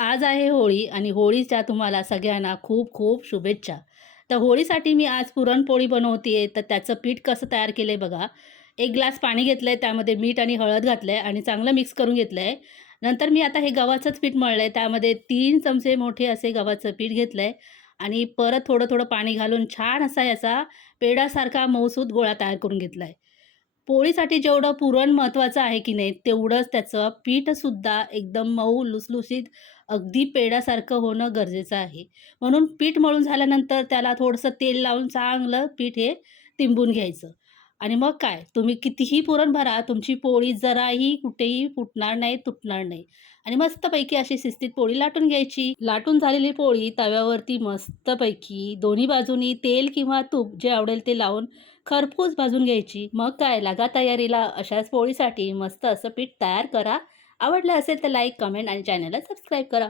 आज आहे होळी आणि होळीच्या तुम्हाला सगळ्यांना खूप खूप शुभेच्छा. तर होळीसाठी मी आज पुरणपोळी बनवते तर त्याचं पीठ कसं तयार केलं आहे बघा. एक ग्लास पाणी घेतलं आहे त्यामध्ये मीठ आणि हळद घातलं आहे आणि चांगलं मिक्स करून घेतलं आहे नंतर मी आता हे गव्हाचंच पीठ मळलं आहे त्यामध्ये तीन चमचे मोठे असे गव्हाचं पीठ घेतलं आहे आणि परत थोडं थोडं पाणी घालून छान असा याचा पेढासारखा मऊसूद गोळा तयार करून घेतला आहे पोळीसाठी जेवढं पुरण महत्त्वाचं आहे की नाही तेवढंच त्याचं पीठसुद्धा एकदम मऊ लुसलुसीत अगदी पेढ्यासारखं होणं गरजेचं आहे. म्हणून पीठ मळून झाल्यानंतर त्याला थोडंसं तेल लावून चांगलं पीठ हे तिंबून घ्यायचं. आणि मग काय तुम्ही कितीही पुरण भरा तुमची पोळी जराही कुठेही फुटणार नाही तुटणार नाही. आणि मस्तपैकी अशी शिस्तीत पोळी लाटून घ्यायची. लाटून झालेली पोळी तव्यावरती मस्तपैकी दोन्ही बाजूनी तेल किंवा तूप जे आवडेल ते लावून खरपूस भाजून घ्यायची. मग काय? लागा तयारीला. अशाच पोळीसाठी मस्त असं पीठ तयार करा. आवडलं असेल तर लाईक कमेंट आणि चॅनलला सबस्क्राईब करा.